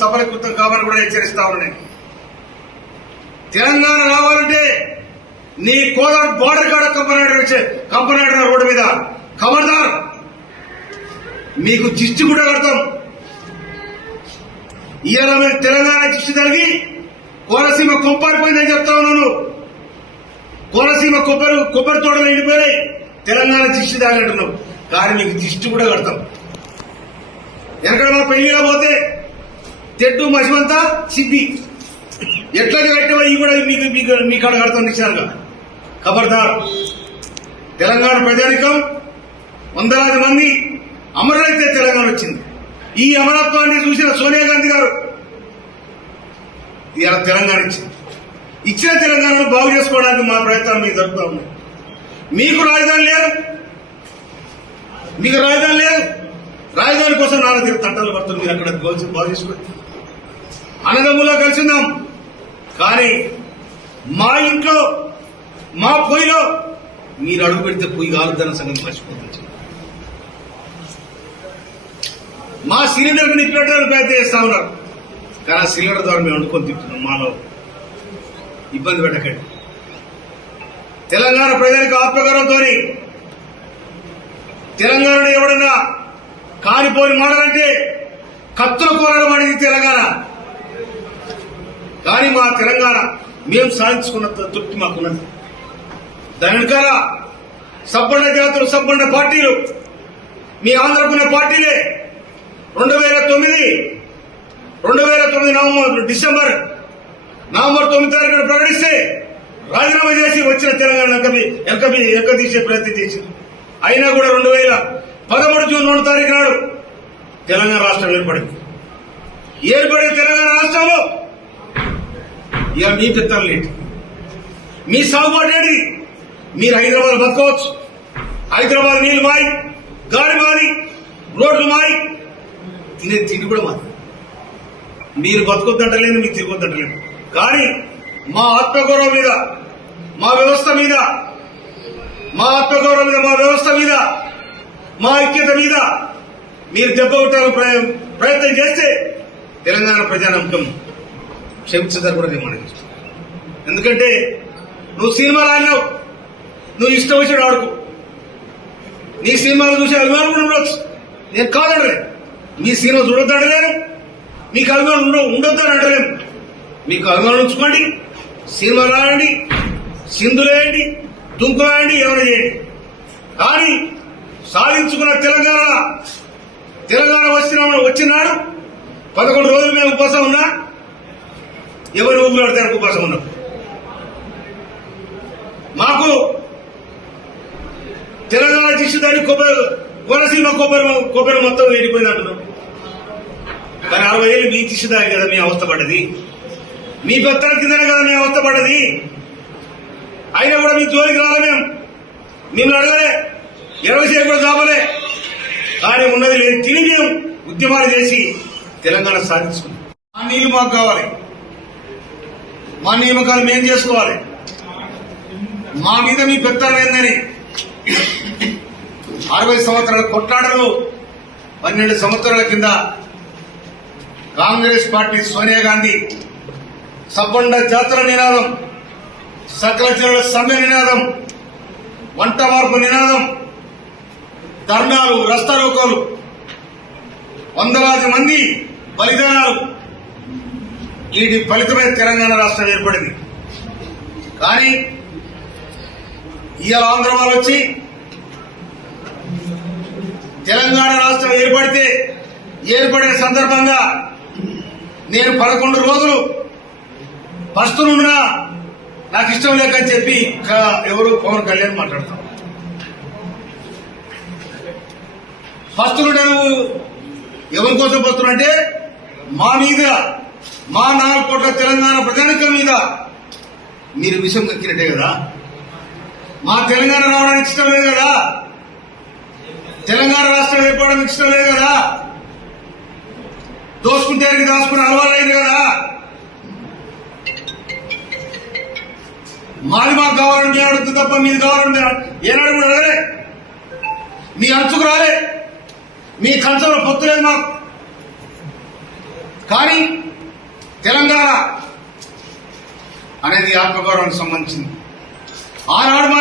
సఫలీకృతం కావాలని కూడా హెచ్చరిస్తా ఉన్నాయి. తెలంగాణ రావాలంటే నీ కోదాడు బోర్డర్ కాడ కంపనాడు రోడ్డు మీద ఖబర్దార్, మీకు దిష్టి కూడా కడతాం. ఇవాళ మీరు తెలంగాణ దిష్టి జరిగి కోనసీమ కొప్పారిపోయిందని చెప్తా ఉన్నాను. కోనసీమ కొబ్బరి తోటలు ఎండిపోయాయి, తెలంగాణ దిష్టి తాగంటున్నాం. కానీ మీకు దిష్టి కూడా కడతాం. ఎక్కడ మా పెళ్లిగా పోతే తెడ్డు మసిమంతా సిద్ధి ఎట్లా కట్టేవా ఇవి కూడా మీ కాడ కడతాం నిశ్చయంగా. ఖబర్దార్, తెలంగాణ ప్రజానికం వందలాది మంది అమరులైతే తెలంగాణ వచ్చింది. ఈ అమరత్వాన్ని చూసిన సోనియా గాంధీ గారు ఇలా తెలంగాణ ఇచ్చిన తెలంగాణను బాగు చేసుకోవడానికి మా ప్రయత్నాలు మీకు జరుగుతూ ఉన్నాయి. మీకు రాజధాని లేదు, రాజధాని కోసం నాన్న తట్టలు పడుతుంది. మీరు అక్కడ బాగు చేసుకోండి, అన్నదమ్ములో కలిసిందాం. కానీ మా ఇంట్లో మా పొయ్యిలో మీరు అడుగు పెడితే పొయ్యి కాలుద్దన్న సంగతి మర్చిపోతుంది. మా సిలిండర్కి నిప్పెట్టడానికి ప్రయత్నం చేస్తా ఉన్నారు. కానీ ఆ సిలిండర్ ద్వారా మేము వండుకొని తింటున్నాం. మాలో ఇబ్బంది పెట్టకండి. తెలంగాణ ప్రజలకు ఆత్మగౌరవంతో తెలంగాణలో ఎవడన్నా కానిపోని మాటలంటే కత్తుల కోరడం అనేది తెలంగాణ. కానీ మా తెలంగాణ మేము సాధించుకున్న తృప్తి మాకున్నది. దాని వెనకాల సబ్బండ జాతులు, సబ్బండ పార్టీలు, మీ ఆంధ్రకున్న పార్టీలే 2009 డిసెంబర్ 9 ప్రకటిస్తే రాజీనామా చేసి వచ్చిన తెలంగాణ ఎక్కదీసే ప్రయత్నం చేసింది. అయినా కూడా 2013 జూన్ 2 నాడు తెలంగాణ రాష్ట్రం ఏర్పడింది. తెలంగాణ రాష్ట్రంలో ఇక మీ పెత్తనం లేదు, మీ సాగుబాటు ఏంటి? మీరు హైదరాబాద్ బతకవచ్చు. హైదరాబాద్ నీళ్లు మాయి, గాలి మాది, రోడ్లు మాయి, తినే తిండి కూడా మాది. మీరు బతుకొద్దంటలేదు, మీరు తిరగొద్దంటలేదు. కానీ మా ఆత్మగౌరవం మీద, మా వ్యవస్థ మీద, మా ఐక్యత మీద మీరు దెబ్బ కొట్టాలని ప్రయత్నం చేస్తే తెలంగాణ ప్రజానమ్మకం క్షమించదని కూడా నేను మనకి. ఎందుకంటే నువ్వు సినిమాలు ఆడినావు, నువ్వు ఇష్టం వచ్చాడు ఆడుకో. నీ సినిమాలు చూసే అభిమానం కూడా ఉండొచ్చు, నేను కాదంటలే. మీ సినిమా చూడొద్దంటలేను, మీకు అభిమానం ఉండొద్దని అంటలేను. మీకు అభిమానం ఉంచుకోండి, సినిమాలు ఆడండి, సింధులేయండి, దుంకులాయండి, ఎవరు చేయండి. కానీ సాధించుకున్న తెలంగాణ వచ్చినాడు 11 రోజులు మేము ఉపవాసం ఉన్నా, ఎవరు ఊపిరాడతారు ఉపవాసం ఉన్నాం. మాకు తెలంగాణ దిశదారి కోనసీమ కొబ్బరి మొత్తం వెళ్ళిపోయింది అంటున్నాం. కానీ 60 ఏళ్ళు మీ దిశదారి కదా మీ అవస్థ పడ్డది, మీ పెత్తన కిందనే కదా మీ అవస్థ పడ్డది. అయినా కూడా మీ జోలికి రాలే, మేము అడగలే, 20 సేపు కూడా కావాలే. కానీ ఉన్నది లేదు తిని మేము ఉద్యమాలు చేసి తెలంగాణ సాధించుకున్నాం. మా నీళ్లు మాకు కావాలి, మా నియామకాలు మేం చేసుకోవాలి. మా మీద మీ పెత్తనం ఏందని 60 సంవత్సరాల కొట్లాటలు, 12 సంవత్సరాల కింద కాంగ్రెస్ పార్టీ సోనియా గాంధీ సబ్బండ జాతుల నినాదం, సకల జనుల సమ్మె నినాదం, వంట మార్పు నినాదం, ధర్నాలు, రస్తారోకోలు, వందలాది మంది బలిదానాలు, వీటి ఫలితమే తెలంగాణ రాష్ట్రం ఏర్పడింది. కానీ ఇవాళ ఆంధ్ర వాళ్ళు వచ్చి తెలంగాణ రాష్ట్రం ఏర్పడిన సందర్భంగా నేను 11 రోజులు పస్తునున్నా నాకు ఇష్టం లేకని చెప్పి ఎవరు పవన్ కళ్యాణ్ మాట్లాడతాం. పస్తులుంటే నువ్వు ఎవరి కోసం పస్తులంటే మా మీద, మా 4 కోట్ల తెలంగాణ ప్రజానికం మీద మీరు విషం కక్కినట్టే కదా. మా తెలంగాణ రావడానికి ఇష్టం లేదు కదా, తెలంగాణ రాష్ట్రం ఏర్పడడానికి ఇష్టం లేదు కదా, దోసుకుంటే దాచుకుని అలవాలైంది కదా. మాది మాకు కావాలని మేము అడుగుతుంది తప్ప మీది కావాలని ఏనాడు కూడా అడగలే. మీ అంచుకు రాలే, మీ కంచంలో పొత్తు లేదు మాకు. కానీ తెలంగాణ అనేది ఆత్మగౌరవానికి సంబంధించింది. ఆనాడు మా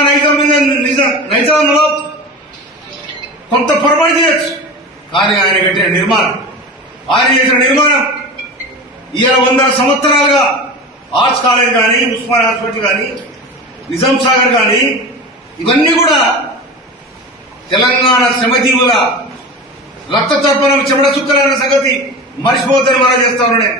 నైజాంలో కొంత పొరపాటు చేయొచ్చు, కానీ ఆయన కట్టిన నిర్మాణం, ఆయన చేసిన నిర్మాణం ఇవాళ 100 సంవత్సరాలుగా ఆర్ట్స్ కాలేజ్ కానీ, ఉస్మాన్ హాస్పిటల్ కానీ, నిజాం సాగర్ కానీ ఇవన్నీ కూడా తెలంగాణ శ్రమజీవుల రక్త తర్పణం చెమట చుక్కలన్న సంగతి మర్చిపోద్దని మనం చేస్తా ఉన్నాడే.